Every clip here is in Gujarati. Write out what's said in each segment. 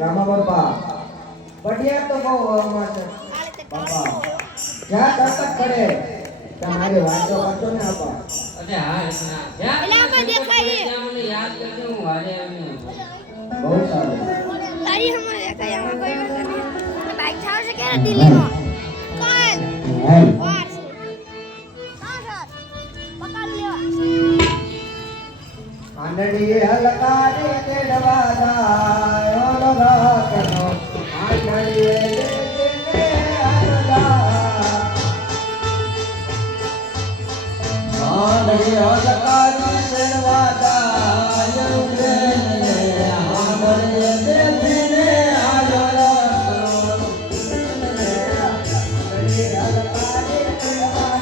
રામા બાપા બઢિયા તો બહુ હવામાં છે બાપા જ્યાં તરત પડે તમારે વાંચો વાંચો ને આપા અરે હા જ્યાં એટલે આપણે દેખાય મને યાદ કરજો હું વારે આવ્યો બહુ સારું તારી હમણાં દેખાય આમાં કોઈ વાત નથી બાઈક છાવ છે કે દિલ્હીમાં કાલ વાર છે હા સર પકડ લેવા આંડડી હલકારે તેડવા જાય ઓલો રાતનો આંડડી લે હલકા આંડડી હલકારે તેડવા જાય રે આંડડી દેને આલો રાતનો આંડડી હલકારે તેડવા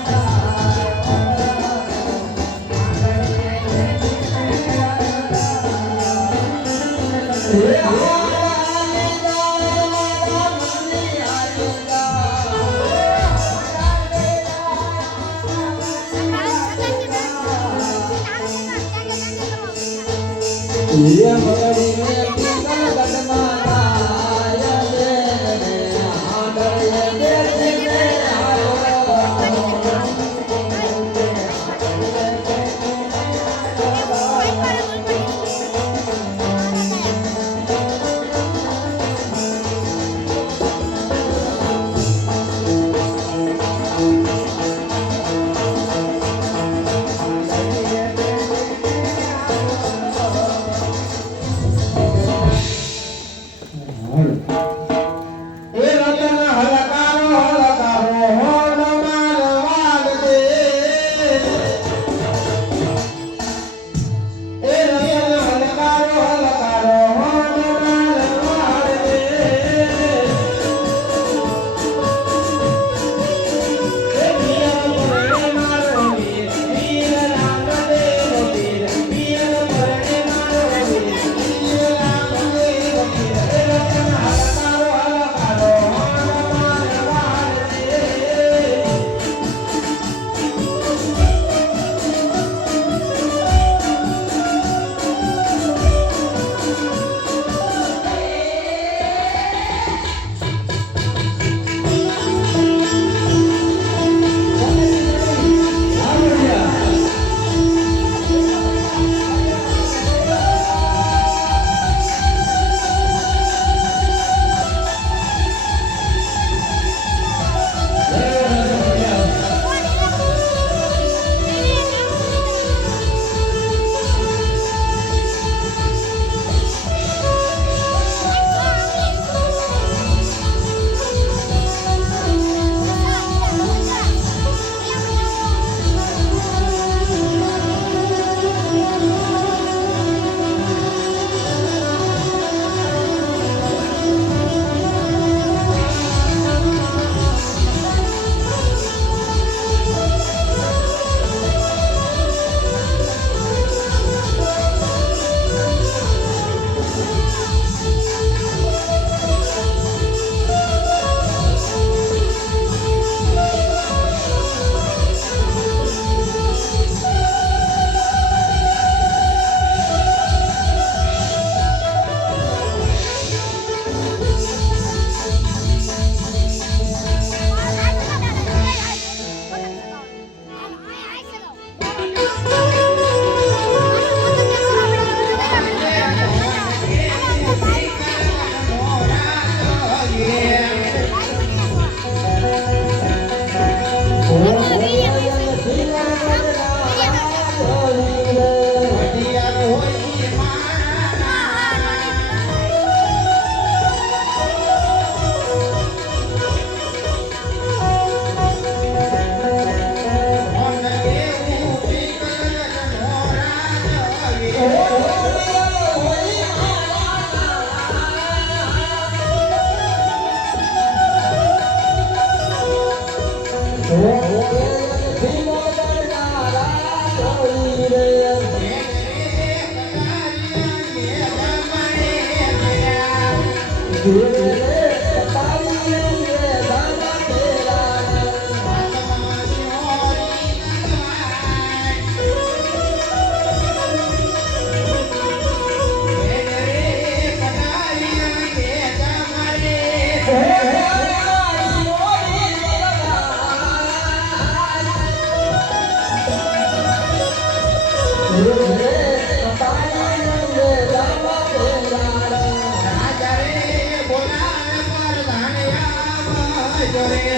લેજો રે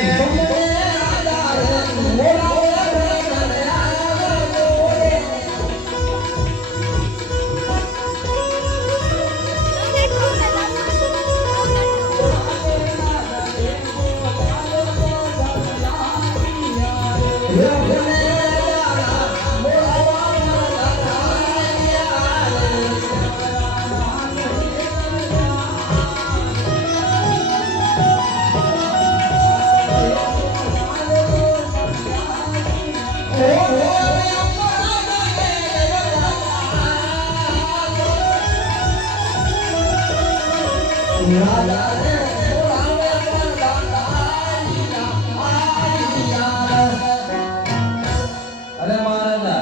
અરે મહારાજા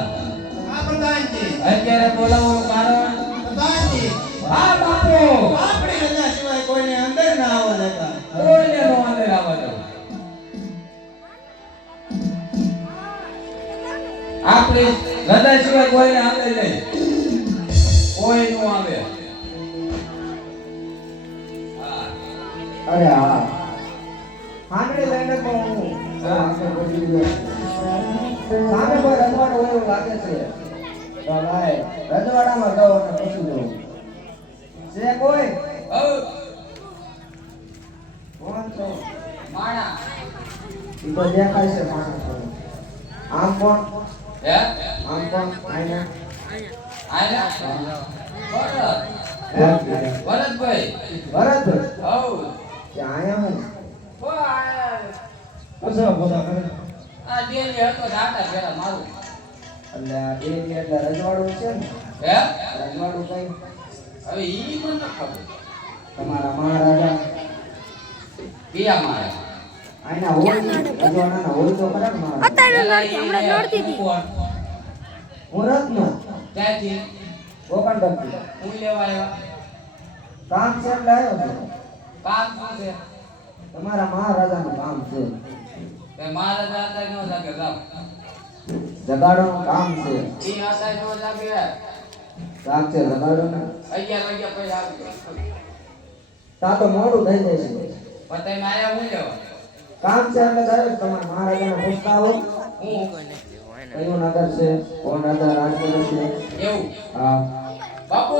આ પ્રધાનજી અત્યારે બોલાવવાનું કારણ પ્રધાનજી હા બાપુ આપણી રજા સિવાય કોઈને અંદર ના આવવા દેતા કોઈને નો અંદર આવવા દો આપણી રજા સિવાય કોઈને અંદર નહીં કોઈ નો આવે હા અરે હા હાંડે લઈને તો હું આખે પડી ગયો સામે કોઈ રજવાડો હોય એવું લાગે છે તો ભાઈ રજવાડામાં જાઓ અને પૂછી દઉં છે કોઈ કોણ છો માણા ઈ તો દેખાય છે માણસ આમ કોણ હે આમ કોણ આઈના આયલા ભરતભાઈ ભરત હઉ કે આયા હું ઓ આ કસો બોલા કરે ડેલી હતો દાટા પેલા મારું એટલે આ બે એટલે રજવાડું છે ને હે રજવાડું કઈ હવે ઈ મને ન ખબર તમારા મહારાજા કિયા મારે આઈના હોય રજવાડાના હોય તો ખરા ને મહારાજા અત્યારે નડતી, હમણાં નડતી હતી. હું રત્ન ત્યાંથી ગોપાલ ભક્તિ હું લેવા આવ્યો કામ છે એટલે આવ્યો છું કામ શું છે તમારા મહારાજાનું કામ છે કે મારા દાતા નો લાગે ગામ જગાડોનું કામ છે ઈ હતા નો લાગે કામ છે જગાડોને 11 વાગ્યા પછી આવજો તા તો મોડું થઈ જાય છે પતાઈ મારે હું લેવા કામ છે એટલે જાય તમારા મહારાજાને પૂછતા આવો હું કયું નગર છે કોણ રાજા રાજ કરે છે એવું હા બાપુ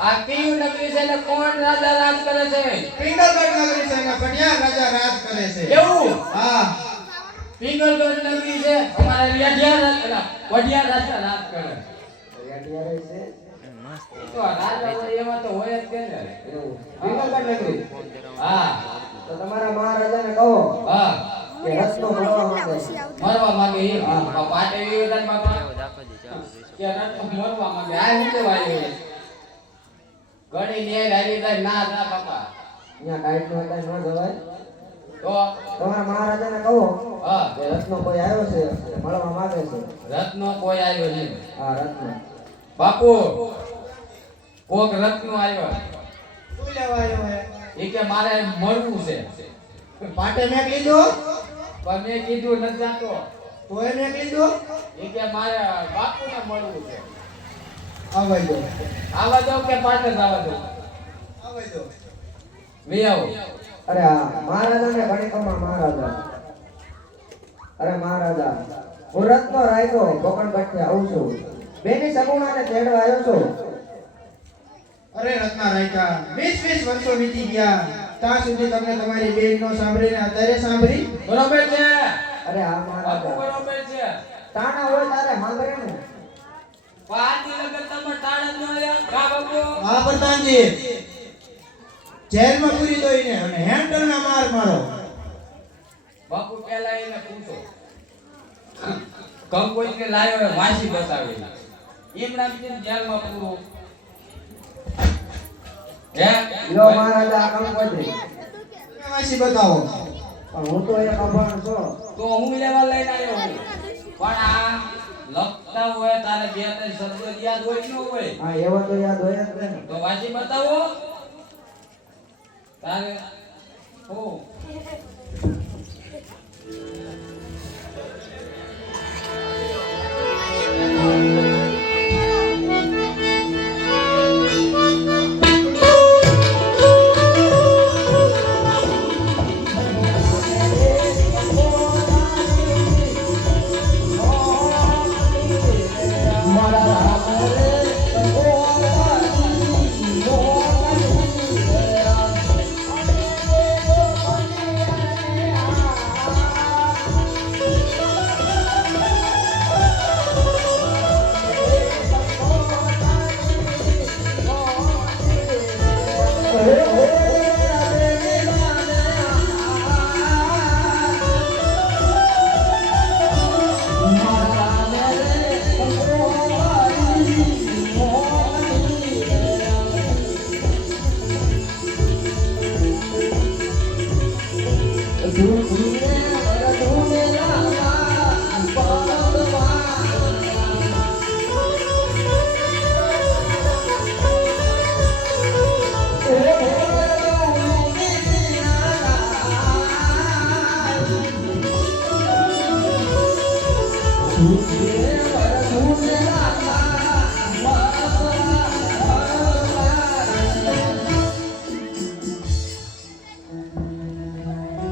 આ કયું નગરી છે ને કોણ રાજા રાજ કરે છે પિંગલગઢ નગરી છે એમાં કન્યા રાજા રાજ કરે છે એવું હા પિંગલગઢ નગરી છે અમારા વઢિયાર રાજા રાજ કરે અત્યારે છે તો આ રાજા હોય એમાં તો હોય જ કે ને એવું પિંગલગઢ નગરી હા તો તમારા મહારાજાને કહો હા કે રસ્તો મળવા માંગે છે મરવા માંગે એ હા. પાટે વિવેકાનંદ બાપા કે રત્ન મરવા માંગે આ હું કેવા આવ્યો ઘણી ને હારી જાય ના ના બાપા અહીંયા ટાઈટ નો ટાઈટ ન જવાય તો તમારા મહારાજાને કહો હા કે રત્નો કોઈ આવ્યો છે તે મળવા માંગે છે રત્નો કોઈ આવ્યો નહીં હા રત્ન બાપુ કોક રત્નો આવ્યો શું લેવા આવ્યો હે એ કે મારે મળવું છે પાટે મેક લીધો પણ મેં કીધું નથી જાતો તોય મેક લીધો એ કે મારે બાપુને મળવું છે આવાઈ દો આવા દો કે પાટે જ આવવા દો આવાઈ દો લઈ આવો અરે હા મહારાજાને ઘણી કમા મહારાજા અરે મહારાજા હું રત્નો રાયકો કોકણ ગઠ્ઠે આવું છું બેની સગુણાને તેડવા આવ્યો છું અરે રત્ના રાયકા 20 વર્ષો વીતી ગયા ત્યાં સુધી તમને તમારી બેન નો સાંભળીને અત્યારે સાંભળી બરોબર છે અરે હા બાપુ મહારાજા બરોબર છે તાના હોય તારે સાંભળે ને પાટી લગન તમે તાળા ન આયા કા બાપુ હા પ્રધાનજી જેલમાં પૂરી દોઈને અને હેન્ડલ ના માર મારો બાપુ પહેલા એને પૂછો કંકોઈ કે લાયો એ વાંસી બતાવી એમ નામ કે જેલમાં પૂરો હે લો મહારાજા આ કામ કરજે વાસી બતાવો પણ હું તો એક અભણ છું તો હું લેવા લઈને આવ્યો હું પણ આ લખતા હોય તારે બે ત્રણ શબ્દ યાદ હોય ન હોય હા એવો તો યાદ હોય જ ને તો વાંચી બતાવો તારે ઓ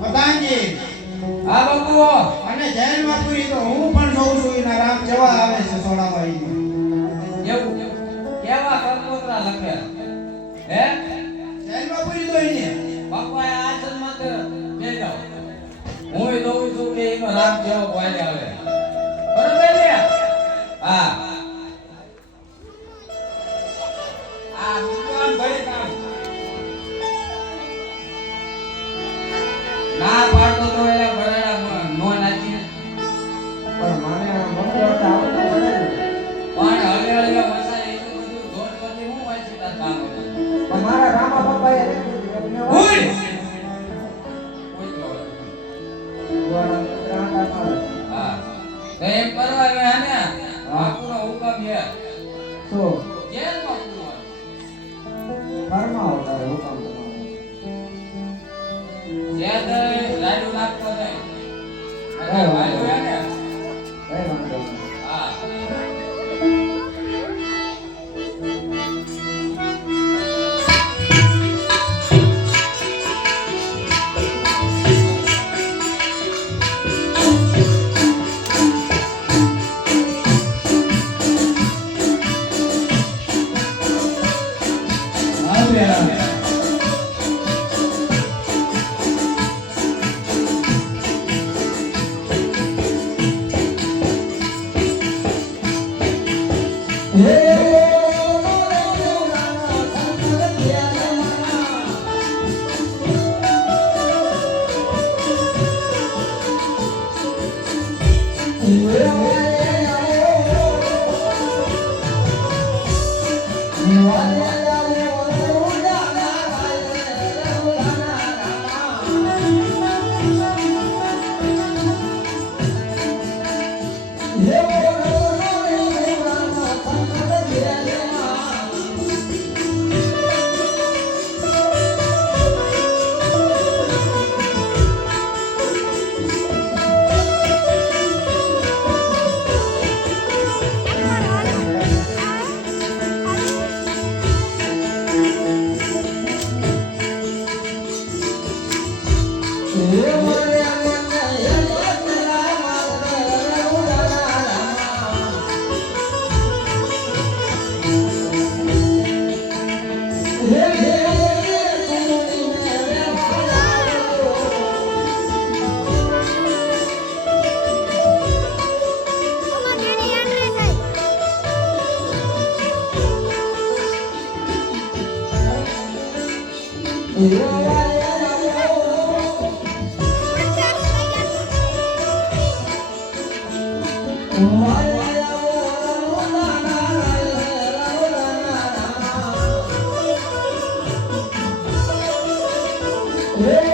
પ્રધાનજી હા બાપુ અને જેલમાં પૂરી તો હું પણ જોઉં છું એના રામ જવા આવે છે સોડામાં એવું કેવા કંકોત્રા લખે હે જેલમાં પૂરી તો એને બાપા આ જન્મ તો બે જાવ હું જોઉં છું કે એનો રામ જેવો કોઈ આવે બરોબર ને હા આ વિદ્વાન ભાઈ કામ ના પાડતો તો એલા બરાડા નો નાચી પણ મને મંત્ર આવડતું પડે ને. પણ હવે હવે મસાલે એટલું બધું જોર જોરથી હું વાંચી તા કામ હતું પણ મારા રામા પપ્પાએ એમને ઓય વાળા મંત્ર આંટા મારે. હા તો એમ કરવા મે આને બાપુનો હુકમ છે શું જેલ બાપુનો ફરમાવો તારે હુકમ તમારો. જેલ તો લાડુ નાખતો નહીં અરે વાયુ હે ને કઈ વાંધો નહીં. હા Yeah.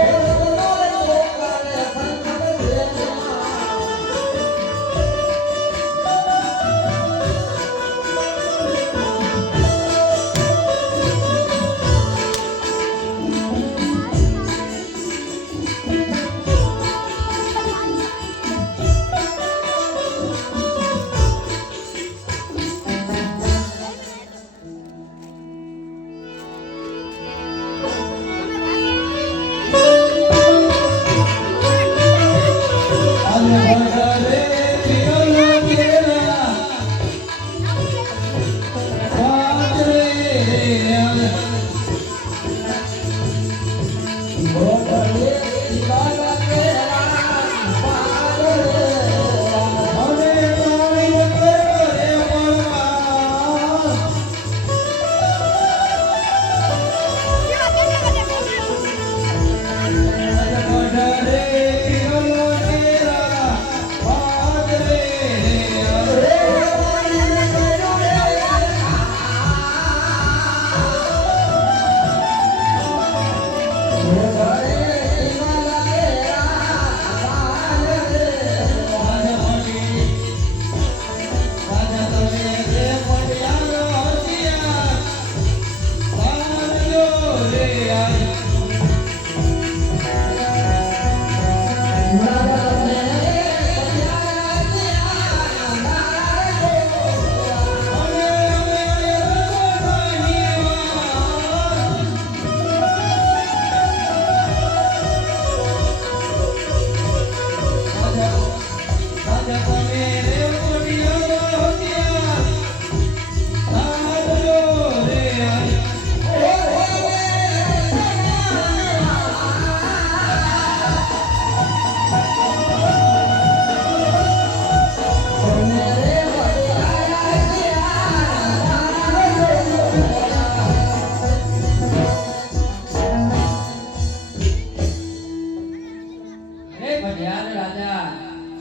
ધ્યાન રાજા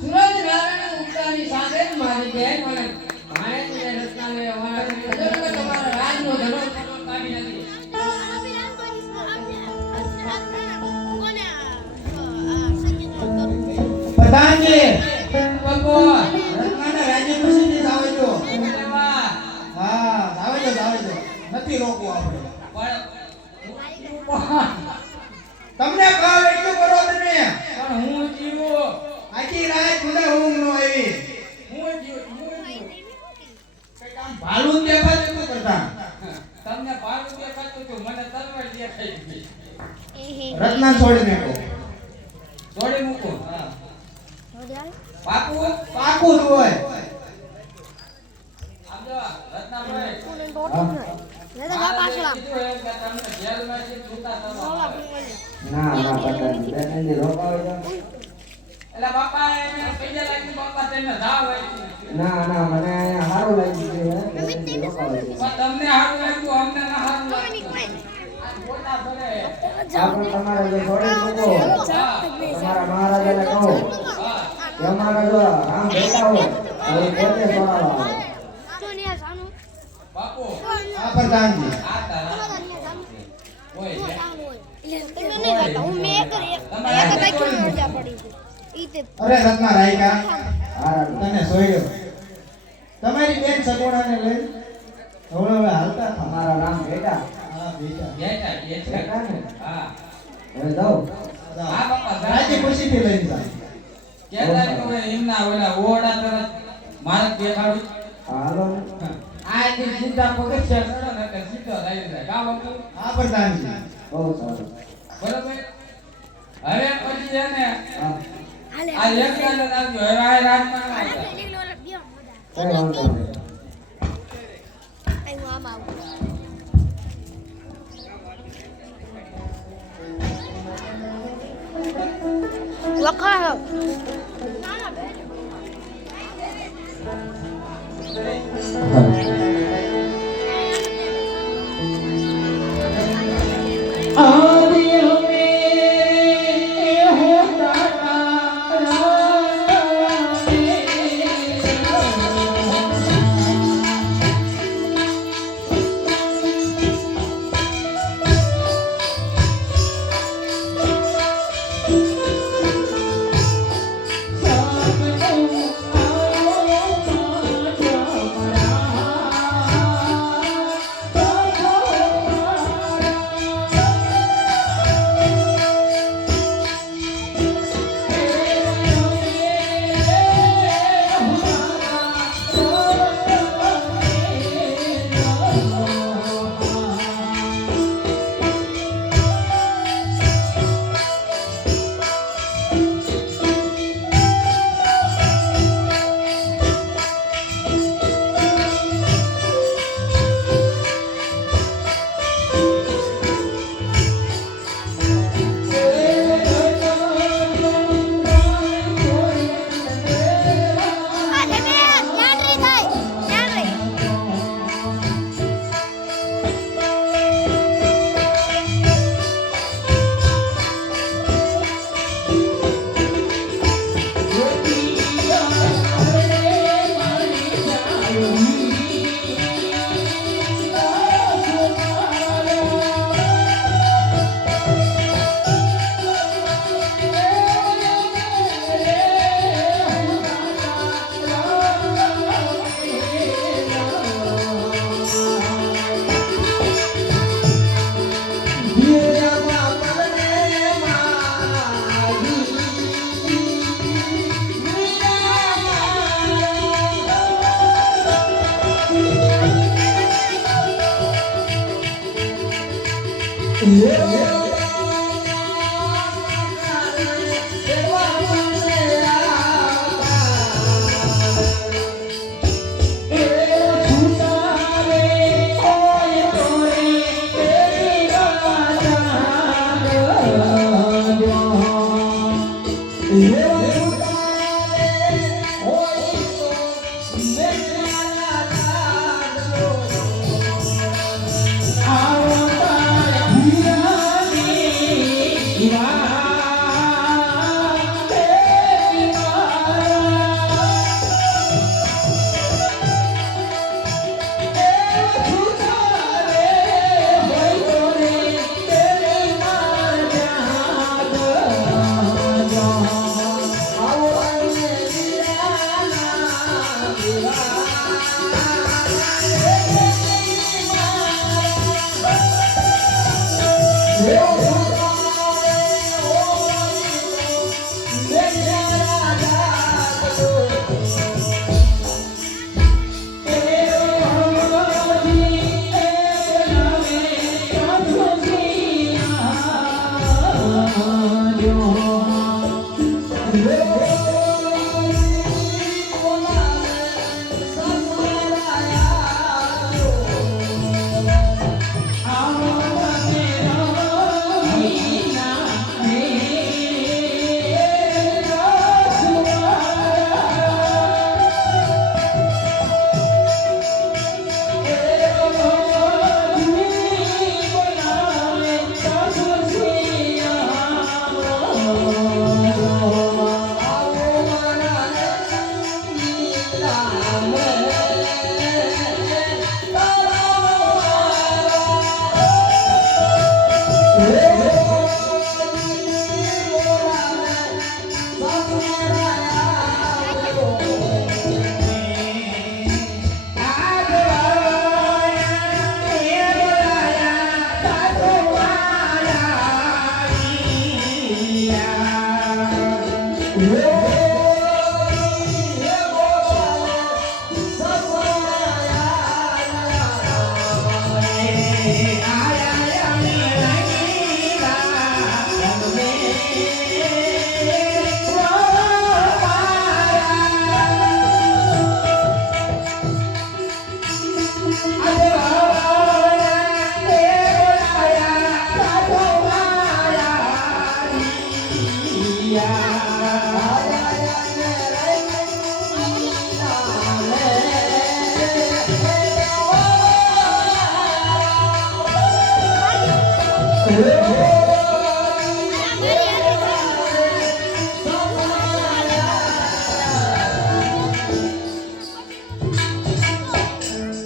સુરજ નારાયણ ઉગતાની સાથે જ મારી બેન મને ભાણેજને રત્નાને અમારા ખજાનો તમારા રાજનો ધડો કાઢી નાખી. પ્રધાનજી બાપુ રત્નાના રાજ્ય પ્રસિદ્ધિ સાવજો. દેવા હા સાવજો નથી રોકવું આપણે. તમને કહો એટલું કરો તમે. પણ હું જીવું આખી રાત મને ઊંઘ ન આવી. હું જીવું કંઈક આમ ભાલું દેખાતું હતું પ્રધાન. તમને ભાડું દેખાતું હતું મને તલવાર દેખાઈ ગઈ. રત્ના છોડી મેકો. જોડે મૂકો હા બાપુ પાકું જ હોય. આવજો રત્નાભાઈ પાછળ કીધું એમ કે તમને જેલમાંથી છૂટા થવા ના ના પટેલ બે ત્રણ દી રોકાવે તો એટલે બાપા એમ કહીએ લાગી બાપા તેને જાવ હોય ના ના મને અહીંયા સારું લાગી ગયું હે બે ત્રણ દી રોકાવે તો. પણ તમને હારું લાગ્યું અમને ના હારું લાગ્યું આ મોટા ભલે આપણે તમારે જો છોડી મૂકો તમારા મહારાજાને કહો કે અમારા જો રામ બેઠા હોય તો એ પોતે છોડાવવા આવે. બાપુ આ પ્રધાનજી આ તારા હોય છે. અરે રત્ના રાયકા હારાનું. તને સોયડ્યો. તમારી બેન સગોડાને લઈ હવે હાલતા થા. અમારા રામ બેટા હા બેટા બેઠા બેટા ને હા હવે જાઓ હા બાપા રાજ્ય ખુશીથી લઈને જા. કેદાર કોએ એમના ઓલા ઓડા તરફ મારે દેખાડું હાલો ને. આ જે સીધા પગથિયા ચડો ને એટલે સીધો થઈ જાય કા બાપુ હા પ્રધાનજી બહુ સારું. બરોબર હવે પછી છે ને હા આ એક ગાલો લાગ્યો હવે આ રાજમાં ના આવતા. કઈ વાંધો નહીં. વખા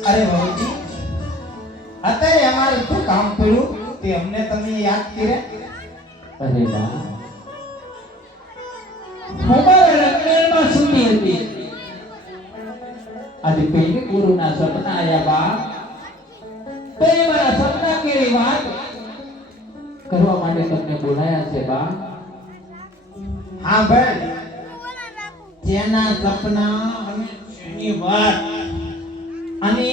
અરે બાબુજી અત્યારે અમારે શું કામ પડ્યું તે અમને તમે યાદ કર્યા? અરે વાહ અમારા રંગમેળમાં સુની હતી આજે પહેલી ગુરુના સપના આયા બા તો એ મારા સપના કેવી વાત કરવા માટે તમને બોલાયા છે બા હા ભાઈ જેના સપના અને જેની વાત અને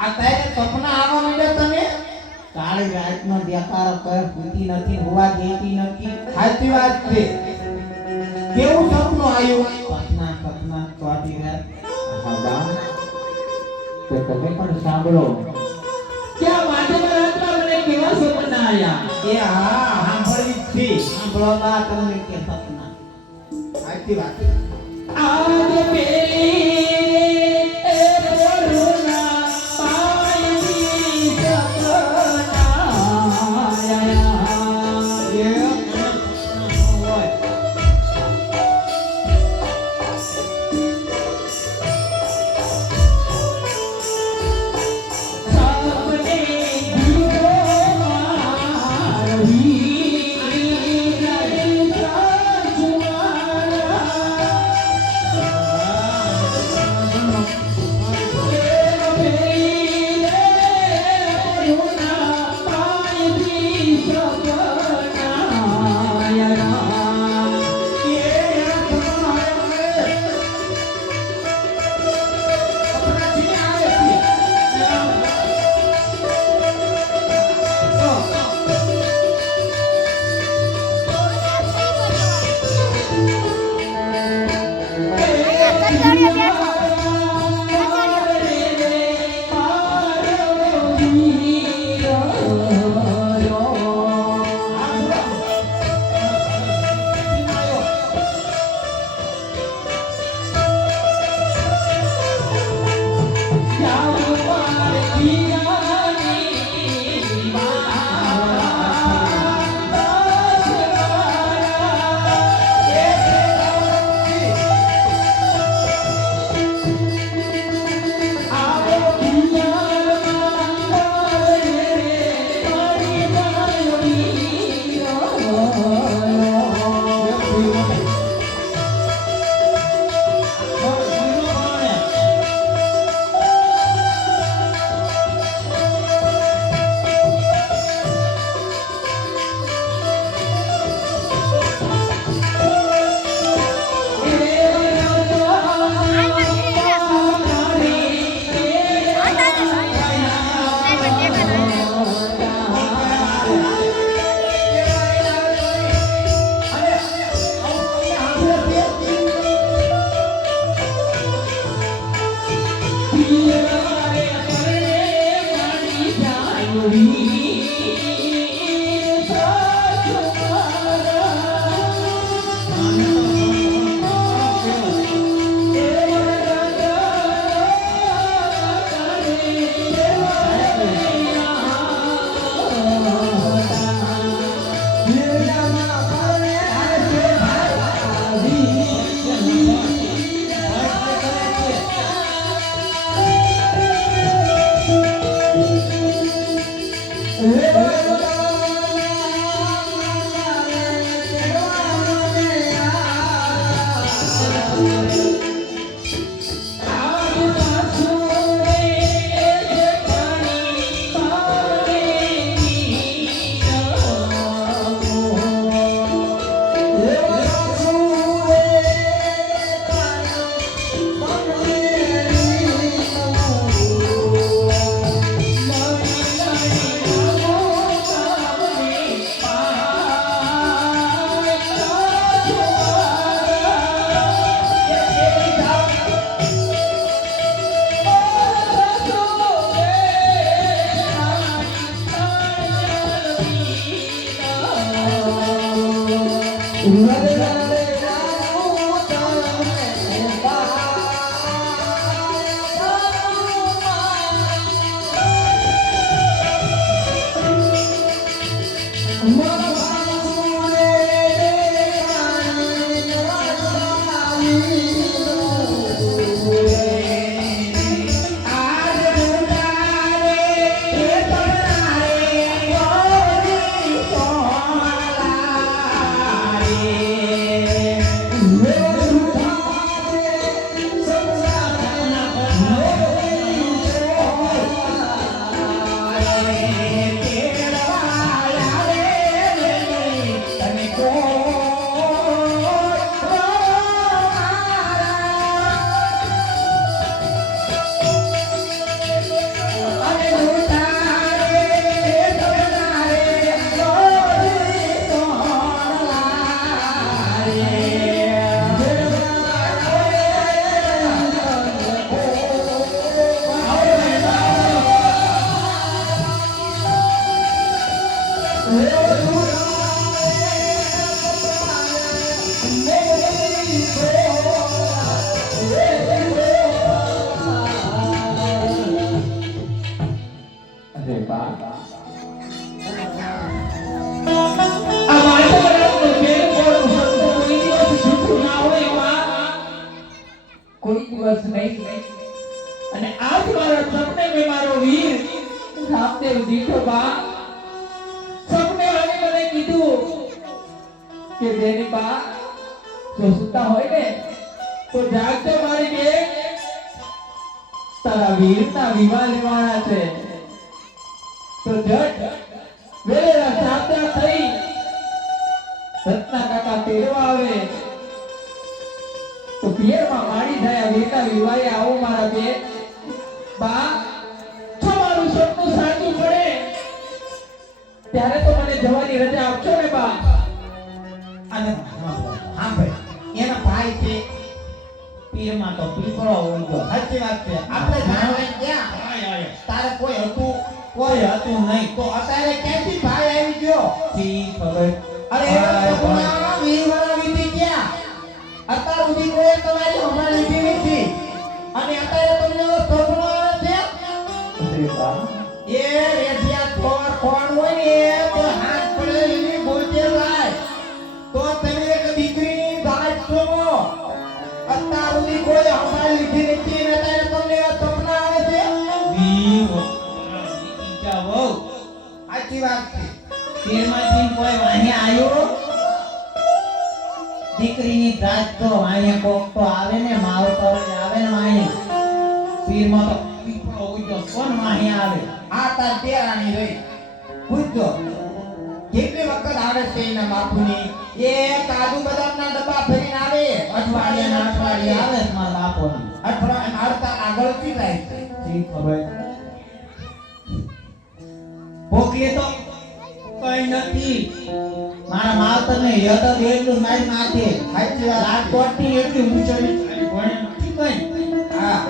અત્યારે સપના આવવા માંડ્યા તમે કાળી રાતનો દેખાડો કરે ભૂતી નથી હોવા દેતી નથી સાચી વાત છે કેવું સપનું આવ્યું સપના ચોટી રાત હા બા તો તમે પણ સાંભળો ક્યાં માટે રાતના મને કેવા સપના આયા એ હા સાંભળી છે સાંભળવા તમને કે સપના સાચી વાત આજ પેલી એ બોલુના પાયની સપના આયા સપને દીવો મારી રાજુમારા અરે બા આ મારા બરાબર બેન કોણ કોઈ દિવસ જૂઠું ના હોય બા કોઈ દિવસ નહીં અને આજ મારા સપને મેં મારો વીર રામદેવ દીઠો બા સપને આવે મને કીધું કે બેની બા જો સુતા હોય ને તો જાગજો મારી બેન તારા વીરના વિવાહ લેવાના છે તો જટ વેલેલા સાબદા થઈ રત્ના કાકા તેડવા આવે તો પિયરમાં માડી થયા વીરના વિવાહે આવો મારા બેન બા જો મારું સપનું સાચું પડે ત્યારે તો મને જવાની રજા આપશો ને બા અને હા ભાઈ એના ભાઈ છે પીરમાં તો પીપળો હોય તો સાચી વાત છે આપણે જાણવા ક્યાં તારે કોઈ હતું નહીં તો અત્યારે ક્યાંથી ભાઈ આવી ગયો જી ખબર અરે સપના વીરવાળા વીતી ગયા અત્યાર સુધી કોઈ તમારી હમણાં લીધી નથી અને અત્યારે તમને સપનો આવે છે અરે બા એ રેડિયા થોર કોણ હોય ને તો હાથ પડે એની બોલતે જાય તો તમે એક દીકરીની દાજ જોવો અત્યાર સુધી કોઈ હમણાં લીધી નથી ને અત્યારે તમને સપના આવે છે સાચી વાત છે તેરમાંથી કોઈ વાહે આવ્યો દીકરીની દાજ તો વાહે કોક તો આવે ને માવતર આવે ને વાહે પીરમાં તો પીપળો ઉજો કોણ વાહે આવે આ તાર તેરાની રહી પૂછજો કેટલી વખત આવે છે એના બાપુની એ કાજુ બદામના ડબ્બા ભરીને આવે અઠવાડિયે આવે છે મારા બાપુની અઠવાડિયે આવતા આગળથી જાય છે જી ખબર ભોગલે તો કઈ નથી મારા માવતર ને યદ એટલું મારી માથે સાચી વાત રાજકોટ થી એટલી ઊંચાઈ ભણે નથી કઈ હા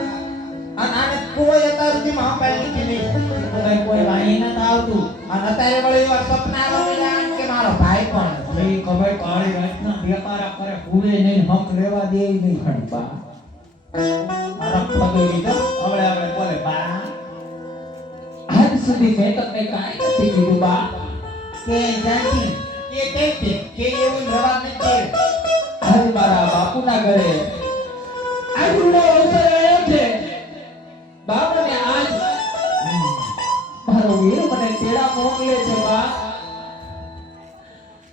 અને આને કોઈ અત્યાર સુધી મહાકાળી નથી નહીં કોઈ વાહી ન આવતું અને અત્યારે વળી એવા સપના આવે કે મારો ભાઈ પણ એ ખબર કાળી રાતના વેપાર કરે હુવે નહીં હક લેવા દે નહીં ખડબા મારા પગલી તો હવે બોલે બા આજ સુધી મેં તમને કાંઈ નથી કીધું બા કે જાતી કે કહેતી કે એવું રવા નથી આજે મારા બાપુના ઘરે આજનો અવસર આવ્યો છે બા મને આજ મારો વીર મને તેડા મોકલે છે બા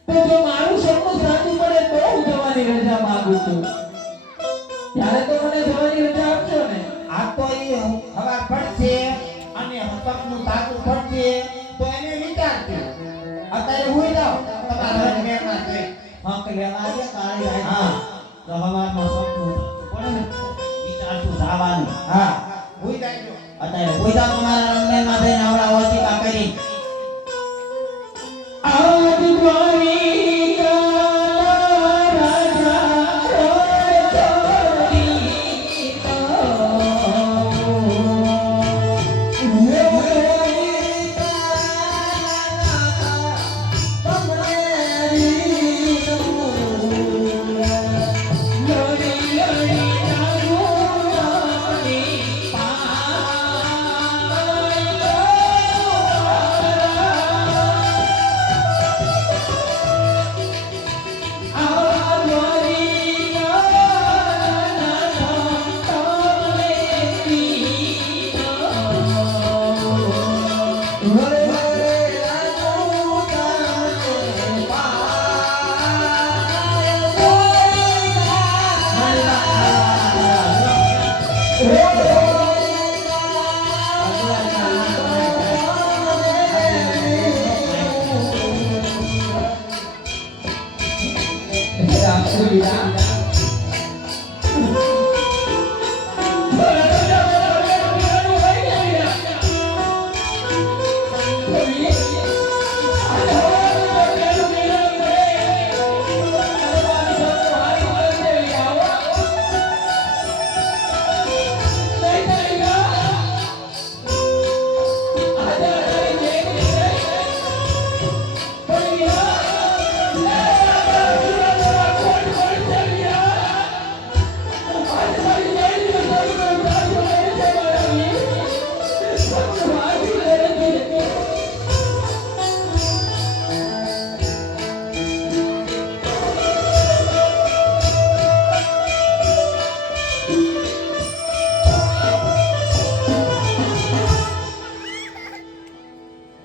તો જો મારું સપનું સાચું પડે તો હું જવાની રજા માંગુ છું ત્યારે તો મને જવાની રજા આપશો ને આ તો એ ખબર પડશે અને સપનું સાચું પડશે તો એને વિચારશે અત્યારે હુઈ જાઓ તમારા મેળમાં છે હક લેવા દે કાળી રાત હા તો હવારમાં સપનું પડે ને વિચારશું જવાનું હા હુઈ જાજો અત્યારે હુઈ જાઓ તમારા રંગમેળમાં જઈને આવડા ઓચિકા કરી આજ મારી રાજા આપશું વીરા.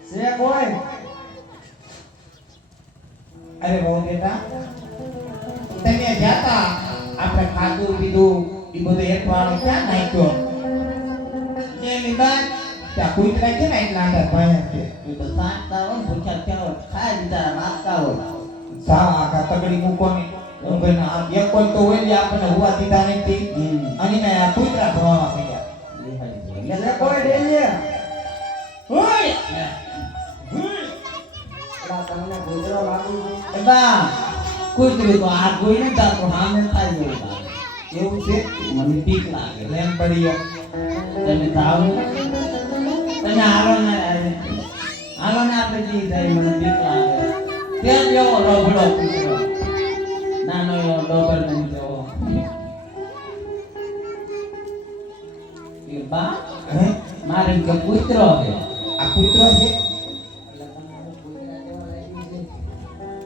છે કોઈ? અરે બહુ બેટા તમે જાતા આપણે ખાધું પીધું એ બધું એક વાળો ક્યાં નાખ્યો ને લીધા ત્યાં કુતરા છે ને એટલા અંદર ભણ્યા છે એ તો સાંજતા હોય ને ભૂખ્યા થયા હોય ખાય બિચારા માગતા હોય સા આખા તગડી મૂકોની હું ભાઈ આ બે કોઈ તો હોય ને આપણને હુવા દીધા નથી અને મેં આ કુતરા ભણવા માંડ્યા છે કોઈ ડેલી? ઓય એલા તમને ગુજરા લાગુ છે? એબા કુતરું તો આ કોઈ ને જાતો સામે થાય એવું લાગે. એવું છે મને બીક લાગે લેમ પડ્યો તમે જાઓ તમે હાલો ને આપણે જઈ જાય મને બીક લાગે તેમ એવો રબડો કૂતરો નાનો એવો ડોબરમેન જેવો એ બા હે મારે કે કૂતરો છે આ કૂતરો છે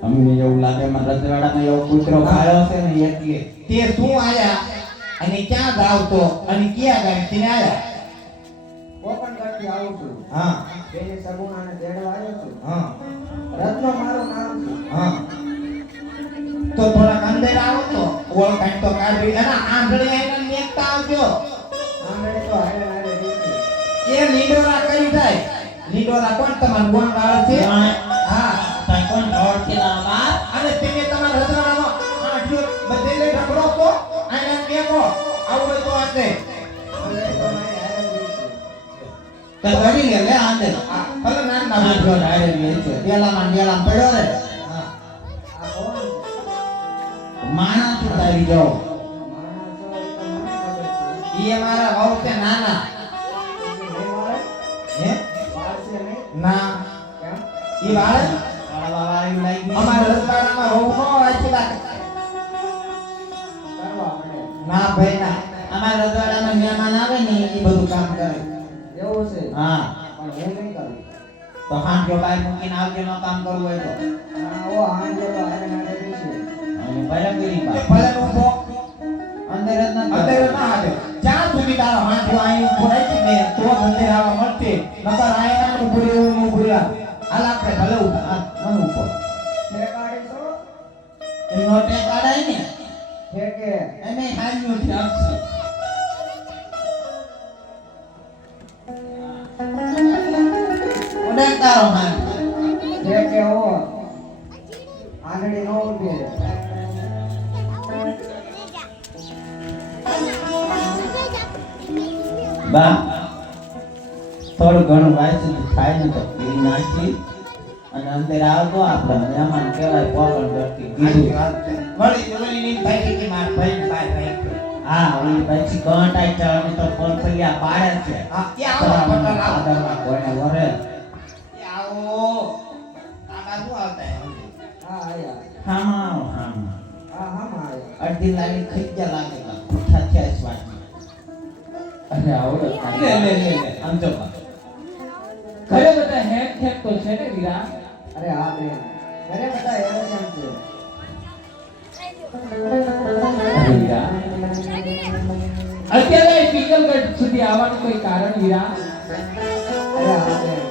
અમને એવું લાગે મારા રજવાડામાં એવો કૂતરો ખાયો છે ને એટલે તે શું આયા અને ક્યાં જાવ તો અને ક્યાં ગાડી થી આયા કોપનગઢથી આવું છું. હા બેની સગુણાને તેડવા આવ્યો છું. હા રત્નો મારું નામ છે. હા તો થોડાક અંદર આવો તો ઓળખાણ તો કાઢી અને આંધળી આઈને મેકતા આવજો આંગણે તો હારે હારે રહી છે. એ લીડોરા કઈ જાય લીડોરા કોણ તમાર બોન વાળો છે હા તઈ કોણ ઓળખેલા બા અને તેને તમારા રજવાડામાં આઠિયો બધે લઈ રખડો તો આને મેકો આવું હોય તો આતે આંગણે તો મારી હારે રહી છે. તો કરી લે અંદર આ ભલે નામ ના આ જો બોલજો ડાયરેક્ટ લે છે પેલામાં પેલામાં પડ્યો રે હા આ કોણ છે? માણસ ઉતારી જાઓ માણસો એ તો મને ખબર છે. ઈ અમારા વહુ છે નાના એ નહીં વાળે? હે વાળ છે નહીં? ના કેમ? ઈ વાળે વાળવા વાળી લાગી અમારા રજવાડામાં વહુ નો વાંચી લાગે કરવા પડે. ના ભાઈ ના અમારા રજવાડામાં મહેમાન આવે ને એ બધું કામ કરે એવું છે? હા પણ હું નહીં કરું. તો હાંડ્યો બહાર મૂકીને આવજો નો કામ કરવું હોય તો ઓ હાંજે તો હારે હારે રહી છે. અને બરાબરી તે બા ભલે ઊભો અંદર જ ના અંદર ના હાલે જ્યાં સુધી તારો હાંઠો અહીં ઊભો રાખી દે તો જ અંદર આવવા મળશે નકર આયના નું ભૂર્યું નું ભૂર્યા હાલ આપણે ભલે ઊભા મન ઉપર ઠેકાડી છો? એનો ટેક આડાય ને ઠેકે. એને હાલ્યું છે આપશે ઓડે તારો હાલ ઠેકે હો. આંગળી નો ઊભી રહે. બા થોડું ઘણું વાંચી થાય ને તો પી નાખી અને અંદર આવતો આપણે મહેમાન કહેવાય પોકળ કરતી કીધું વળી વળી ની ભાઈ કે માર ભાઈ ભાઈ ભાઈ હા ઓલી પછી કંટાઈ ચડે તો પલફલિયા પાડે છે હા ક્યાં આવો પટલ આવો આદરમાં કોઈને વરે આવો આ બાજુ આવતા હા આયા. હામાં આવો હામાં હા હા માં આયા. અડધી લાવી ખીજા લાગે પૂઠા થયા છે વાત અરે આવડે લે લે લે લે સમજો બા ઘરે બધા હેક હેક તો છે ને વીરા. અરે હા બેન. ઘરે બધા એમ કેમ છે? અરે વીરા અત્યારે પિંગલગઢ સુધી આવવાનું કોઈ કારણ વીરા? અરે હા બેન.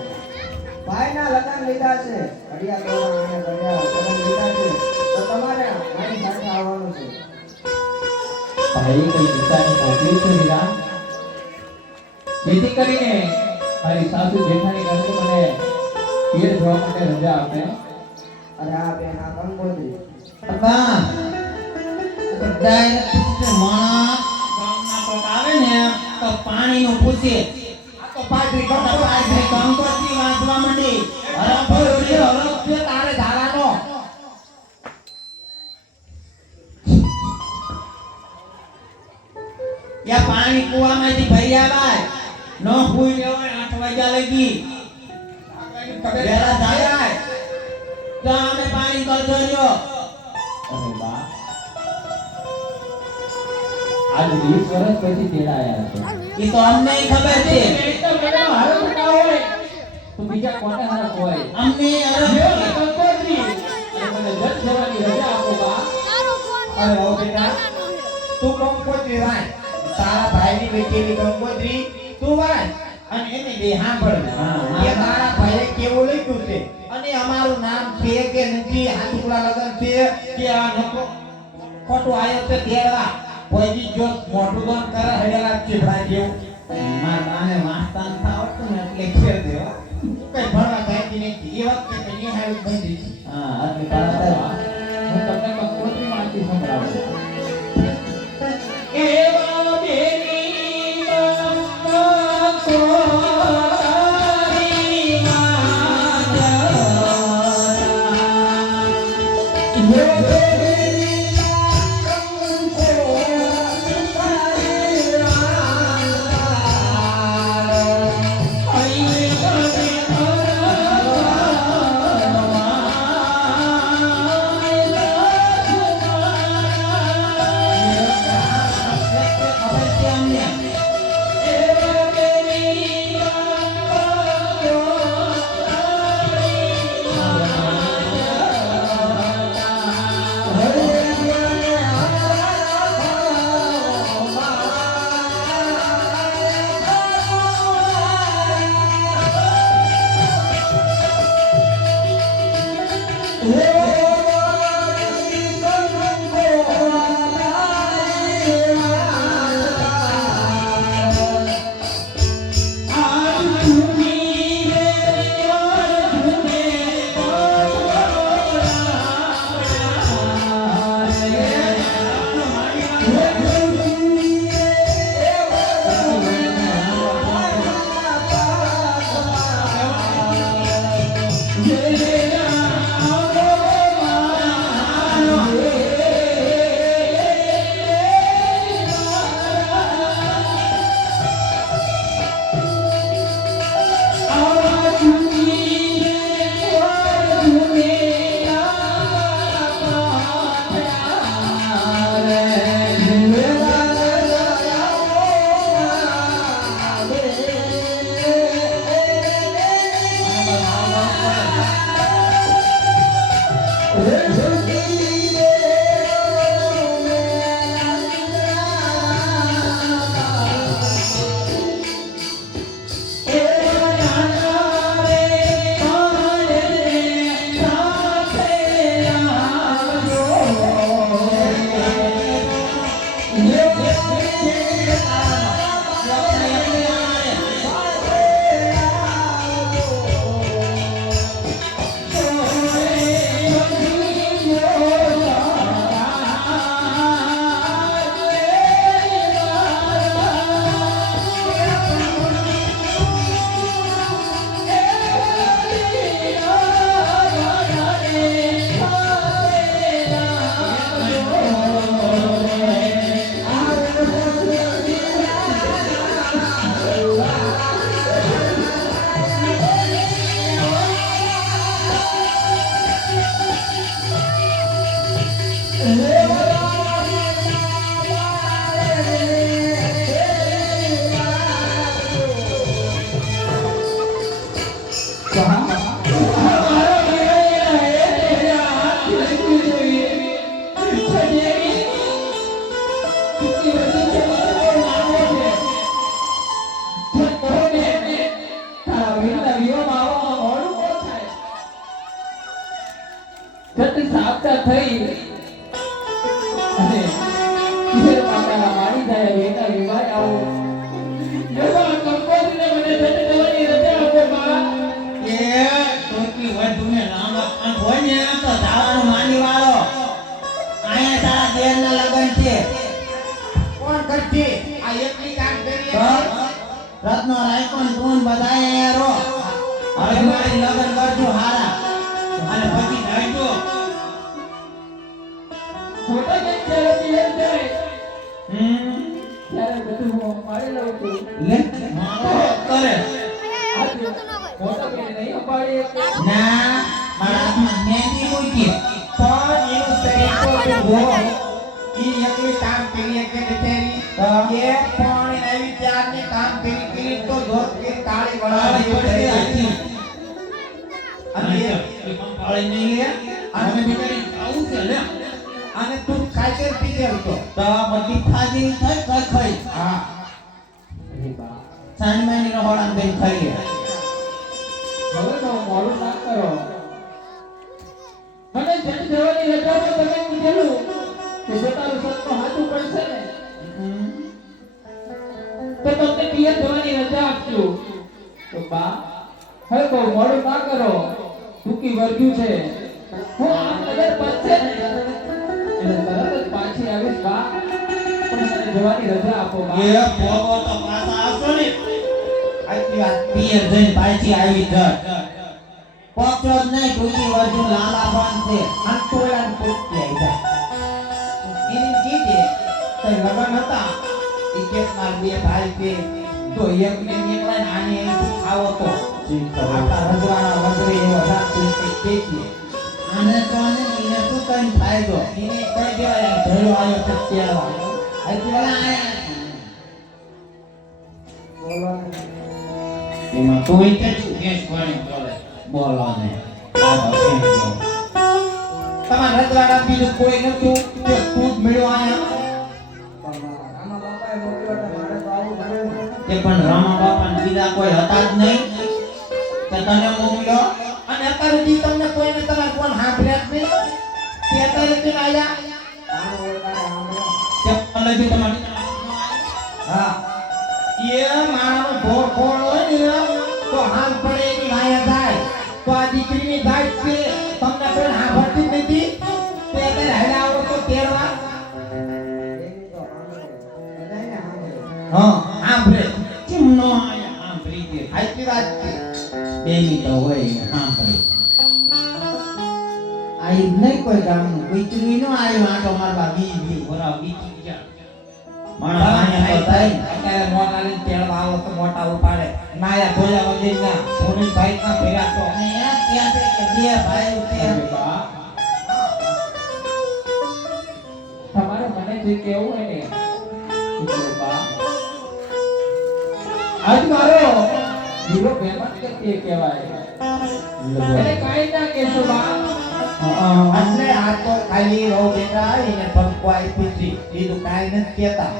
ભાઈના લગ્ન લીધા છે. ઘડિયા તોરણ અને ઘડિયા લગ્ન લીધા છે. તો તમારે મારી સાથે આવવાનું છે. ભાઈ કઈ દિશાની મોકલી છે વીરા, જેથી કરીને મારી સાસુ જેઠાણી ઘરે મને પિયર જવા માટે રજા આપે. અરે હા બેન આ કંકોત્રી. બા બધાય પૂછે માણા ગામના કોક આવે ને તો પાણીનું પૂછે આ તો પાદરી કંકોત્રી વાંચવા માંડી હરફ છે તારે ધારાનો યા પાણી કુવામાંથી ભરી આવાય ન ભૂઈ લેવાય 8 વાગ્યા લગી વેલા જાય તો અમે પાણી કરજો લ્યો અરે બા આજ 20 વર્ષ પછી તેડાયા છે એ તો અમને ખબર છે એકદમ એનો હારો ના હોય તો બીજા કોને હારો હોય અમને લ્યો ને હરફ કંકોત્રી અને મને જત જવાની રજા આપો બા તારો ફોન અરે ઓ બેટા તું કંકોત્રી વાંચ તારા ભાઈની બેટીની કંકોત્રી તું વાંચ અને એને બે સાંભળ કે તારા ભાઈએ કેવું લખ્યું છે અને અમારું નામ છે કે નથી આ ટુકડા લગન છે કે આ નકો ખોટું આયો તે તેડવા કોઈ જો મોટું દોન કરે હડેલા ચીભડા જેવું માર બાને વાંચતા ન આવડતું ને એટલે ખેર દેવા કઈ ભણવા જાય કે નહીં એ વખતે કઈ હારું બંધી છે હા આટલે પાડા હું તમને કંકોત્રી વાંચી સંભળાવું એવા બેની મમ્મા કોરી માતા સાબતા થઈ અને કિશોર માતાના મારી જાય બેટા વિવાહ આવો એવા કંકોત્રીને મને જતે જવાની રજા આપો માં કે ટોકી વધુ ને લાંબા કાન હોય ને તો ધાવાનું માની વાળો આયા તારા તેરના લગન છે કોણ કરશે આ એકલી કામ કરી તો રત્નો રાયકોન તું બધાય યારો હવે મારી લગન કરજો હારા અને પછી જાયજો ફોટો કેમ ચાલે પિયર જાય ત્યારે બધું હું મારી લઉં છું લે મારો કરે ફોટો કે નહીં પાડી ના મારા હાથમાં મહેંદી મૂકી પણ એવું તરીકો જો ઈ એકલી કામ કરી કે બિચારી એ પણ એવી ચારની કામ કરી તો જોત કે કાળી વળાવી પડી હતી અને પાળી નહીં લે અને બેટાની આવું છે લે અને તું ખાતર પીધેલ તો તો બધી ફાજી થઈ ખાઈ હા સાંજમાની રહોડા બેન ખાઈ હવે તો મોડું ના કરો મને જેમ જવાની રજામાં તમે કીધેલું કે પોતાનું સત્ય હાથું પડશે ને તો તમને પિયર જવાની રજા આપજો તો બા હવે બહુ મોડું ના કરો ટૂંકી વર્ગ્યું છે હું આ નગર પતશે ને એટલે તરત જ પાછી આવીશ બા પણ મને જવાની રજા આપો બા એ ભોગો તો પાછા આવશો ને આટલી વાત પિયર જઈને પાછી આવી ધર પહોંચો જ નહીં ટૂંકી વર્જુ લાલા પણ છે અંતોળાન પૂછતી આવી જાય એની કીધે તો લગન હતા ઈ કે માર બે ભાઈ કે તો એકને એકલા આને ખાવો તો આપણા રજવાડા વગરે એવો રાખતું તે કેતી અને તો એને શું કઈ ફાયદો એને કહી દેવાય ભેળો આવ્યો તો તેડવા આટલી વાલા આયા એમાં તું કે કેસ પાણી બોલે બોલો ને તમારા રજવાડા બીજું કોઈ નતું તે તું જ મળ્યો આયા રામા બાપાએ મોકલ્યો એટલે મારે તો આવું બન્યું. તે પણ રામા બાપા ને બીજા કોઈ હતા જ નહીં કે તને મોકલ્યો અને અત્યારે જી તમને કોઈને તમારે કોણ હાંભળ્યા જ નહીં તે અત્યારે તમે આયા આનો ઓળખાય આમનો. તે પલ્લવી તમારી હા એ મારાનો ભોર કોણ હોય ને તો હાલ પડે એની વાયા જાય તો આ દીકરીની જાય છે તમને કોઈ હાંભળતી જ નથી તે અત્યારે હાલ્યા આવો તો તેડવા એની તો આમનો. બધાયને સાંભળે. હા હાંભળે કેમ નો આયા આમ પ્રીતિ આટલી વાત છે બેની તો હોય આમ પ્રીતિ આઈ નહીં કોઈ ગામનું કુતરી નો આવ્યો આટો મારવા બી ભરા બીજી ગયા મારા આયા તો થાય અત્યારે મોટા લઈને તેડવા આવો તો મોટા ઉપાડે નાયા ધોયા વગેરે ના ભૂરી ભાઈ ના ભેગા તો અને યાર ત્યાં છે કે બે ભાઈ છે બા તમારે મને જે કેવું હોય ને એ બા આજ મારો હીરો મહેમાન કે કહેવાય એટલે કાઈ ના કેશો બા એટલે આ તો ખાલી રહો બેટા એને પંકો આપી હતી બીજું કાંઈ નથી કહેતા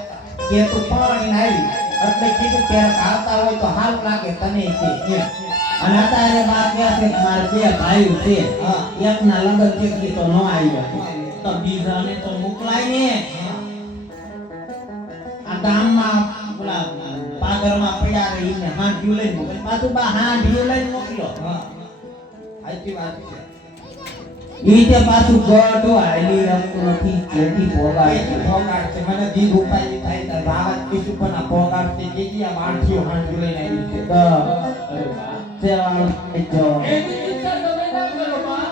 કે તું પાણી આવી એટલે કીધું કે આવતા હોય તો હાલ લાગે તને કે એમ. અને અત્યારે વાત કે છે કે મારે બે ભાઈઓ છે હા. એકના લગન છે કે તો નો આવ્યો તો બીજાને તો મોકલાય ને આ ગામમાં પેલા પાગરમાં પડ્યા રહીને હાંડિયું લઈને મોકલી પાછું બા હાંડિયું લઈને મોકલ્યો હા સાચી વાત છે ઈ તે પાછું ગોડો આલી રસ્તોથી જેથી ભોગાય એ ભોગાડ છે મને દીદ ઉપાય થાય તો રાવત કીધું પણ આ ભોગાડ છે કે આ માણસીઓ હાંડું લઈને આવી છે તો અરે બા સેવાનું જો એની ચિંતા તમે ના કરો બા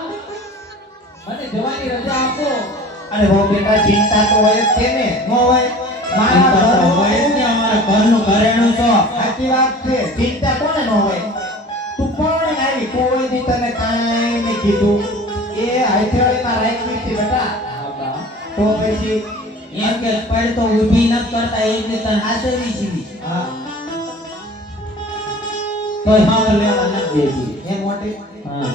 મને જવાની રજા આપો અરે હો બેટા ચિંતા તો હોય જ છે ને ન હોય મારા ઘરનું હોય ને અમારા ઘરનું ઘરેણું તો સાચી વાત છે ચિંતા કોને ન હોય તું પણ આવી કોઈ દી તને કાંઈ નહીં કીધું એ હાથેળીમાં રાખી છે બેટા હા બા તો પછી એમ કે પડ તો ઊભી ન કરતા એટલે તને હાથેવી સીધી હા તો હાવ લેવા ન દેવી એ મોટી હા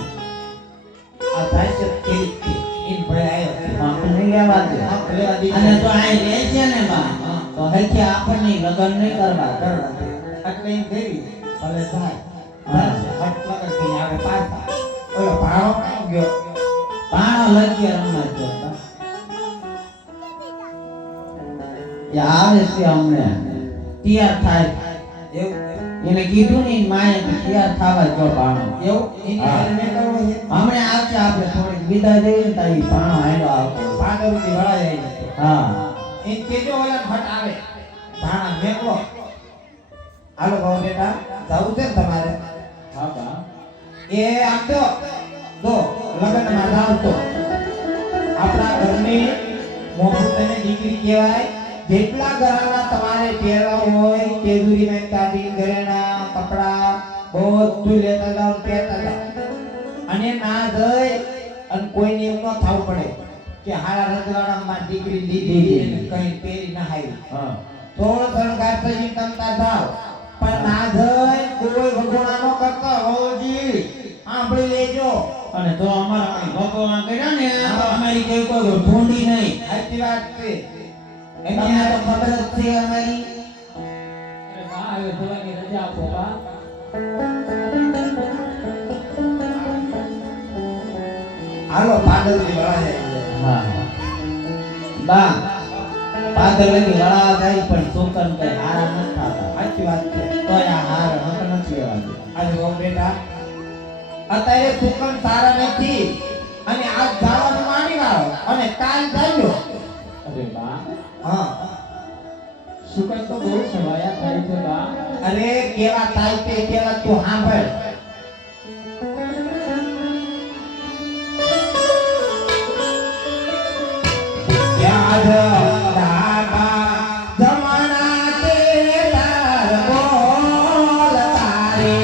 આ થાય છે કેવી છે ઇન ભલે આવ્યો છે આપણે નહીં લેવા દે હા, લેવા દીધી. અને તો આ રહે છે ને બા તો હરખે આપણને લગન નહીં કરવા કરવા દે. એટલે એમ કેવી ભલે થાય હા. હટ લગન થી આવે પાછા ઓલો ભાણો ક્યાં ગયો પાણો લગી રમવા જો આવે છે અમને તૈયાર થાય એવું એને કીધું ને માએ તૈયાર થવા જો ભાણો એવું એની હા. હારે મેં કરવો છે હમણે આવશે આપણે થોડીક વિદાય દેવી ને તારી ભાણો હાલો આવતો પાદરથી વળા જાય છે હા એ કેજો ઓલા હટ આવે ભાણા મેકલો હાલો ભાવ બેટા જાવું છે ને તમારે હા બા એ આમ તો જો લગ્નમાં જાવ તો આપણા ઘરની મોહબ્બતની દીકરી કહેવાય જેટલા ઘરના તમારે પહેરવા હોય તેજુરીમાં કાઢી ઘરેણા કપડા બધું લેતા જાવ ને પહેરતા જાવ અને ના જઈ અને કોઈને એમ ન થવું પડે કે હારા રજવાડામાં દીકરી લીધી અને કઈ પહેરી ના આવી હા થોડો શણગાર થઈ તમતા જાવ પણ ના જઈ કોઈ વગોણા ન કરતા હોજી સાંભળી લેજો અને તો અમારા કઈ ભગવાન કર્યા ને તો અમારી કઈ કોઈ ઢૂંઢી નહીં સાચી વાત છે તમને તો ખબર જ છે અમારી અરે બા હવે થોડાની રજા આપો બા હાલો પાદરથી વળા જાય હા બા પાદરની વળા જાય પણ છોકન કઈ હારા ન ખાતા સાચી વાત છે તો આ હાર હક નથી લેવા આજે હો બેટા અત્યારે સુકન સારા નથી અને આજ જવાનું માની વાળો અને કાલ જાયો અરે બા હા સુકન તો બહુ સવાયા થાય છે બા અરે કેવા થાય તે પેલા તું સાંભળ યાદ દાબા જમાના તે તાર બોલ તારે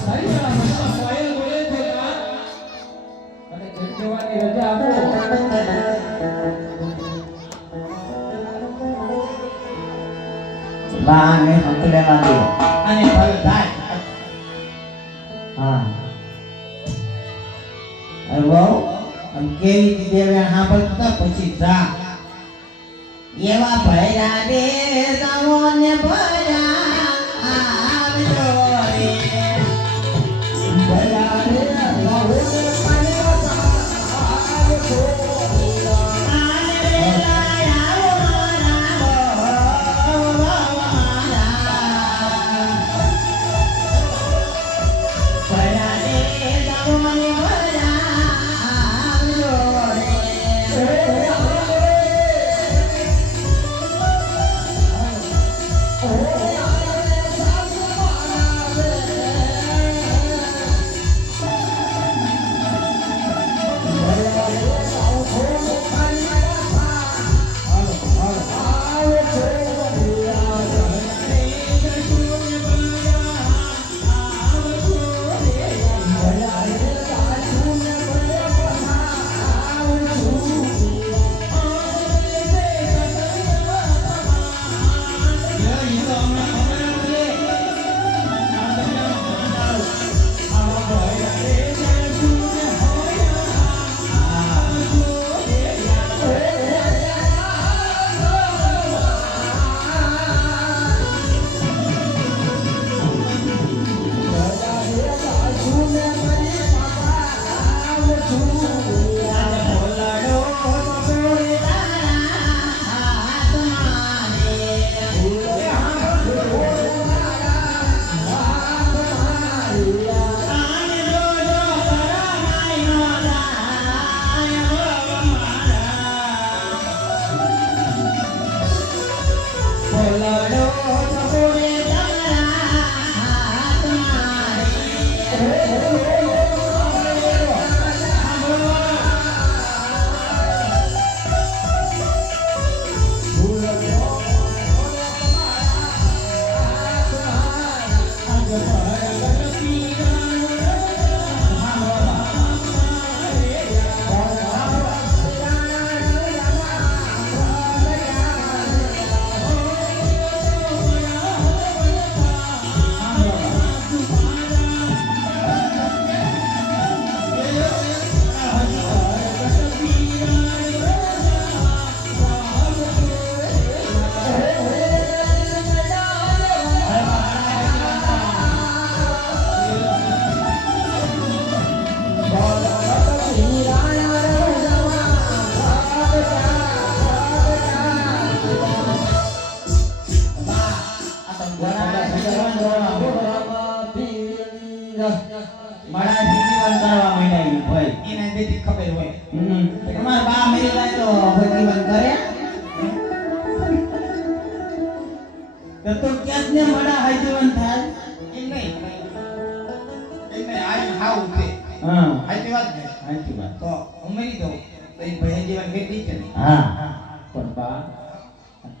તારી આ મનમાં કોયલ બોલે છે બા અને જમવાની રજા આપો બા ને હકલેવા દે અને ભલે જાય હા અરે બહુ આમ કેવી દેવે સાંભળતા પછી જા એવા ભર્યા રે જાવોને ભર્યા આવજો રે ભર્યા રે જાવોને ભર્યા આવજો આને રે લાયા ભર્યા રે જાવોને ભર્યા આવજો રે Yeah, you know, man. મારા જીવન કરવા માંડ્યા ભાઈ એને બધી ખબર હોય તમારા બા મરી જાય તો ભગવાન કરે તો ક્યાં ને મડા હાઈ જીવન થાય એમ નહીં આઈ હાવ છે હા સાચી વાત ને સાચી વાત તો ઉમેરી દઉં તો એ ભાઈ જીવન કેટલી છે ને હા પણ બા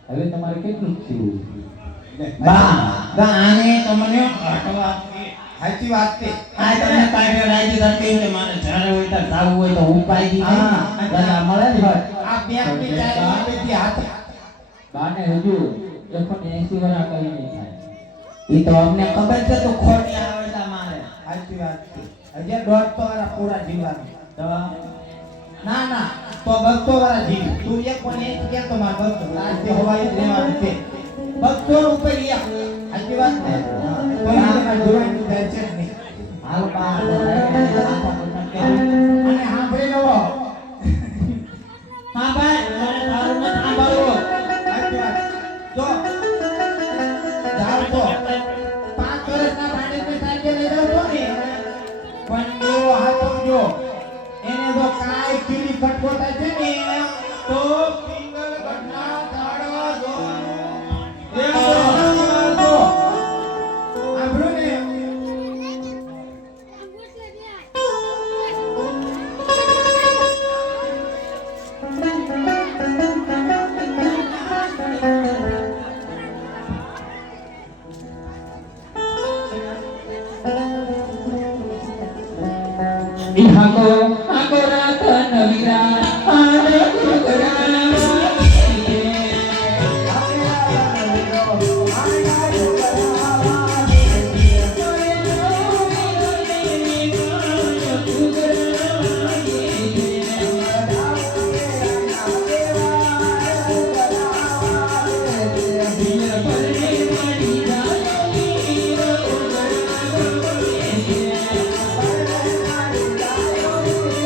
હવે તમારે કેટલું થયું બા બા આને તમને અટવા સાચી વાત છે આ તમને કાઢ્યો રાજી કરતી એટલે મારે જ્યારે હોય તો જાવું હોય તો ઉપાય દી હા. રજા મળે ને આ બેંક ની ચાર બધી હાથ બાને હજુ 180 વર્ષ કઈ નહીં થાય ઈ તો અમને ખબર છે તો ખોટી આવે છે મારે સાચી વાત છે હજી 150 વાળા પૂરા જીવવાનું તો ના ના તો 200 વાળા જીવ તું એક પણ એક કે તો માર 200 આજે હવાઈ લેવાનું છે 200 રૂપિયા સાચી વાત ને તો મારા જોવાનું ટેન્શન નહીં હાલ બા અને સાંભળી લો હા ભાઈ મને તારું મત સાંભળો સાચી વાત જો જાવ તો 5 વર્ષના ભાડે સાથે લઈ જાવ તો ને પણ એવો હાથો જો એને જો કાઈ કીડી ખટકોતા છે ને તો સિંગલ ઘટના ધાડવા જોવાનું એ જો આપણું ને ઇહાકો આકોરાત નવીરા આનંદ કરા Thank you.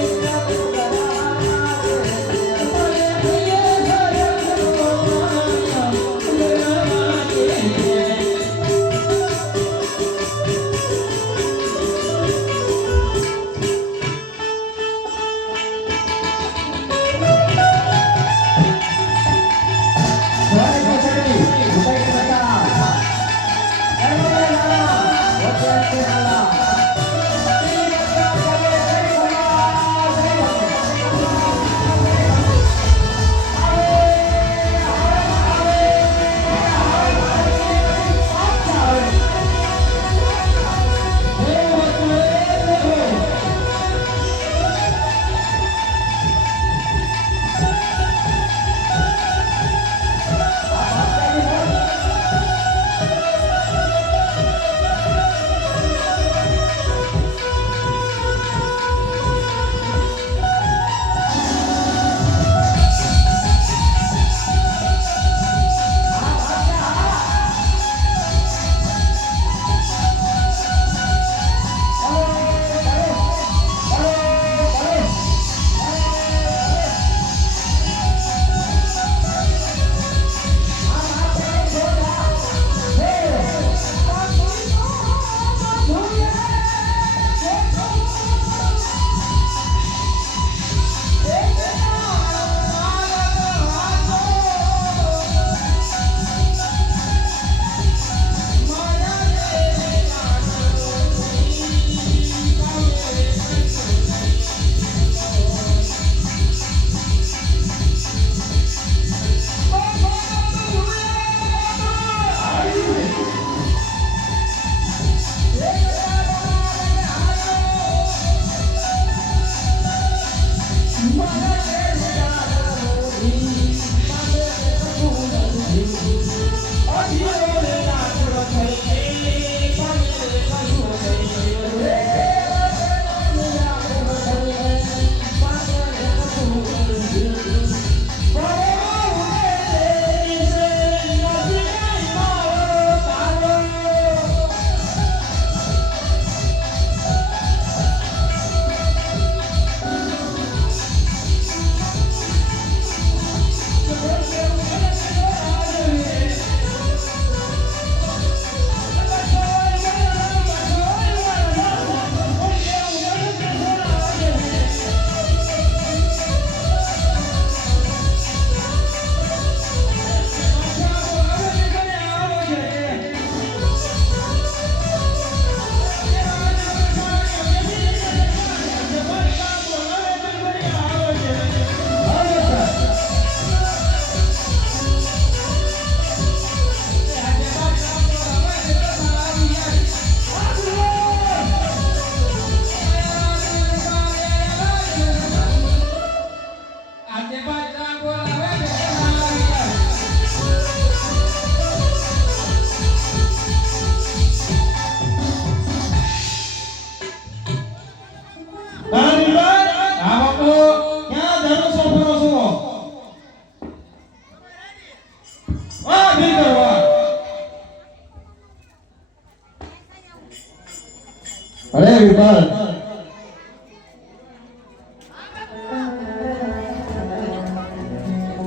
अरे विपाल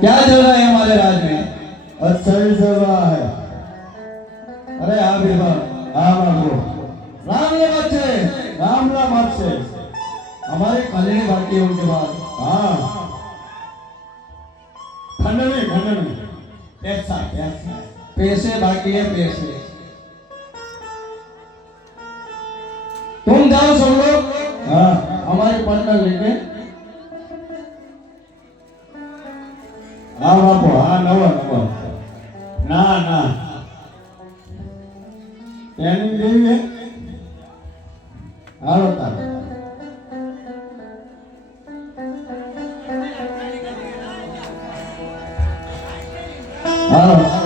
क्या चल रहा है हमारे राज में? अच्छा ही चल रहा है। अरे हाँ विपाल, हाँ बाबू, राम राम से हमारे कल्याणी बाकी है उनके बाद। हाँ खंडन पैसे बाकी है, पैसे। तुम जाओ सब लोग, हाँ हमारे पार्टनर लेके। हाँ बापू, हाँ नवा ना यानी देवी है। हाँ बता हाँ